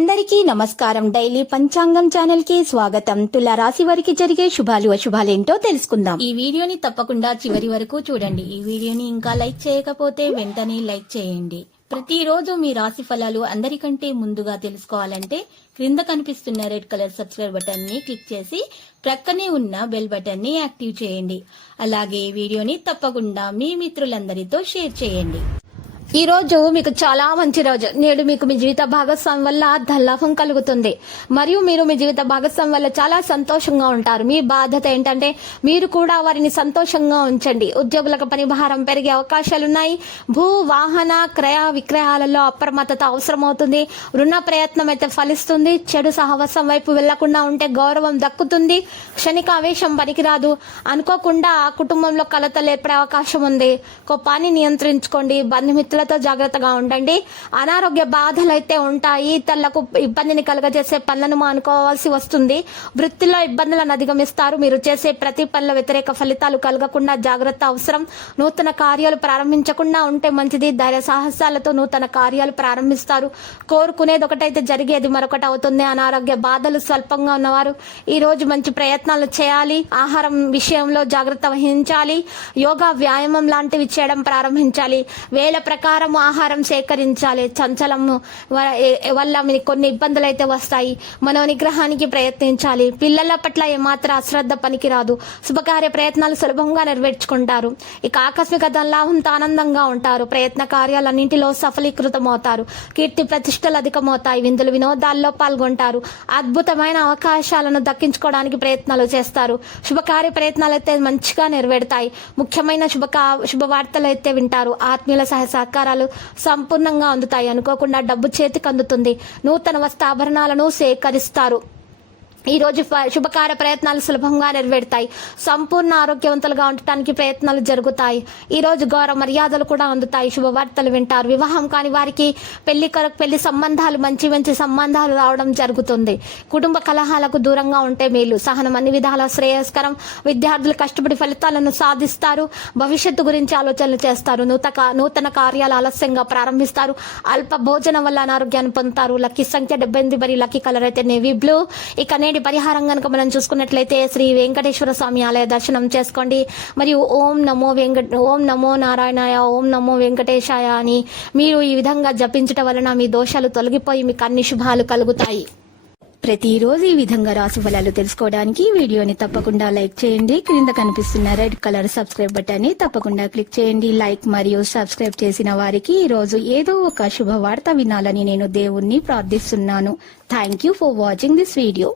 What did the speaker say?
అందరికీ నమస్కారం. డైలీ పంచాంగం ఛానల్ కి స్వాగతం. తుల రాశి వారికి జరిగే శుభాలు అశుభాలేంటో తెలుసుకుందాం. ఈ వీడియోని తప్పకుండా చివరి వరకు చూడండి. ఈ వీడియోని ఇంకా లైక్ చేయకపోతే వెంటనే లైక్ చేయండి. ప్రతిరోజు మీ రాశి ఫలాలు అందరికంటే ముందుగా తెలుసుకోవాలంటే క్రింద కనిపిస్తున్న రెడ్ కలర్ సబ్స్క్రైబ్ బటన్ ని క్లిక్ చేసి ప్రక్కనే ఉన్న బెల్ బటన్ ని యాక్టివ్ చేయండి. అలాగే ఈ వీడియోని తప్పకుండా మీ మిత్రులందరితో షేర్ చేయండి. ఈ రోజు మీకు చాలా మంచి రోజు. నేడు మీకు మీ జీవిత భాగస్వామి వల్ల ధనలాభం కలుగుతుంది మరియు మీరు మీ జీవిత భాగస్వామి వల్ల చాలా సంతోషంగా ఉంటారు. మీ బాధ్యత ఏంటంటే మీరు కూడా వారిని సంతోషంగా ఉంచండి. ఉద్యోగులకు పని భారం పెరిగే అవకాశాలున్నాయి. భూ వాహన క్రయ విక్రయాలలో అప్రమత్తత అవసరమవుతుంది. రుణ ప్రయత్నం అయితే ఫలిస్తుంది. చెడు సహవాసం వైపు వెళ్లకుండా ఉంటే గౌరవం దక్కుతుంది. క్షణిక ఆవేశం పనికిరాదు. అనుకోకుండా కుటుంబంలో కలతలు ఏర్పడే అవకాశం ఉంది. కోపాన్ని నియంత్రించుకోండి. బంధుమిత్రులు జాగ్రత్తగా ఉండండి. అనారోగ్య బాధలు అయితే ఉంటాయి. ఇతరులకు ఇబ్బందిని కలుగజేసే పనులను మానుకోవాల్సి వస్తుంది. వృత్తిలో ఇబ్బందులను అధిగమిస్తారు. మీరు చేసే ప్రతి పనుల వ్యతిరేక ఫలితాలు కలగకుండా జాగ్రత్త అవసరం. నూతన కార్యాలు ప్రారంభించకుండా ఉంటే మంచిది. ధైర్య సాహసాలతో నూతన కార్యాలు ప్రారంభిస్తారు. కోరుకునేది ఒకటైతే జరిగేది మరొకటి అవుతుంది. అనారోగ్య బాధలు స్వల్పంగా ఉన్నవారు ఈ రోజు మంచి ప్రయత్నాలు చేయాలి. ఆహారం విషయంలో జాగ్రత్త వహించాలి. యోగా వ్యాయామం లాంటివి చేయడం ప్రారంభించాలి. వేల ప్రకారం ఆహారం సేకరించాలి. చంచలము వల్ల మీకు కొన్ని ఇబ్బందులు అయితే వస్తాయి. మనోనిగ్రహానికి ప్రయత్నించాలి. పిల్లల పట్ల ఏమాత్రం అశ్రద్ధ పనికిరాదు. శుభకార్య ప్రయత్నాలు సులభంగా నెరవేర్చుకుంటారు. ఇక ఆకస్మిక ధనలాభంతో ఆనందంగా ఉంటారు. ప్రయత్న కార్యాలన్నింటిలో సఫలీకృతమవుతారు. కీర్తి ప్రతిష్టలు అధికమవుతాయి. విందులు వినోదాల్లో పాల్గొంటారు. అద్భుతమైన అవకాశాలను దక్కించుకోవడానికి ప్రయత్నాలు చేస్తారు. శుభకార్య ప్రయత్నాలు అయితే మంచిగా నెరవేరుతాయి. ముఖ్యమైన శుభవార్తలు అయితే వింటారు. ఆత్మీయుల సహకారాలు సంపూర్ణంగా అందుతాయి. అనుకోకుండా డబ్బు చేతికి అందుతుంది. నూతన వస్త్రాభరణాలను సేకరిస్తారు. ఈ రోజు శుభకార్య ప్రయత్నాలు సులభంగా నెరవేరుతాయి. సంపూర్ణ ఆరోగ్యవంతులుగా ఉండటానికి ప్రయత్నాలు జరుగుతాయి. ఈ రోజు గౌరవ మర్యాదలు కూడా అందుతాయి. శుభవార్తలు వింటారు. వివాహం కాని వారికి పెళ్లి సంబంధాలు మంచి సంబంధాలు రావడం జరుగుతుంది. కుటుంబ కలహాలకు దూరంగా ఉంటే మేలు. సహనం అన్ని విధాల శ్రేయస్కరం. విద్యార్థులు కష్టపడి ఫలితాలను సాధిస్తారు. భవిష్యత్తు గురించి ఆలోచనలు చేస్తారు. నూతన కార్యాలు ఆలస్యంగా ప్రారంభిస్తారు. అల్ప భోజనం వల్ల అనారోగ్యాన్ని పొందుతారు. లక్కీ సంఖ్య 78 మరియు లక్కీ కలర్ అయితే నేవీ బ్లూ. ఇక నేటి పరిహారం కనుక మనం చూసుకున్నట్లయితే శ్రీ వెంకటేశ్వర స్వామి ఆలయ దర్శనం చేసుకోండి. మరియు ఓం నమో నారాయణాయ, ఓం నమో వెంకటేశాయ అని మీరు ఈ విధంగా జపించడం వలన మీ దోషాలు తొలగిపోయి మీకు అన్ని శుభాలు కలుగుతాయి. ప్రతిరోజు ఈ విధంగా రాశి ఫలాలు తెలుసుకోవడానికి వీడియోని తప్పకుండా లైక్ చేయండి. క్రింద కనిపిస్తున్న రెడ్ కలర్ సబ్స్క్రైబ్ బటన్ ని తప్పకుండా క్లిక్ చేయండి. లైక్ మరియు సబ్స్క్రైబ్ చేసిన వారికి ఈ రోజు ఏదో ఒక శుభవార్త వినాలని నేను దేవుణ్ణి ప్రార్థిస్తున్నాను. Thank you for watching this video.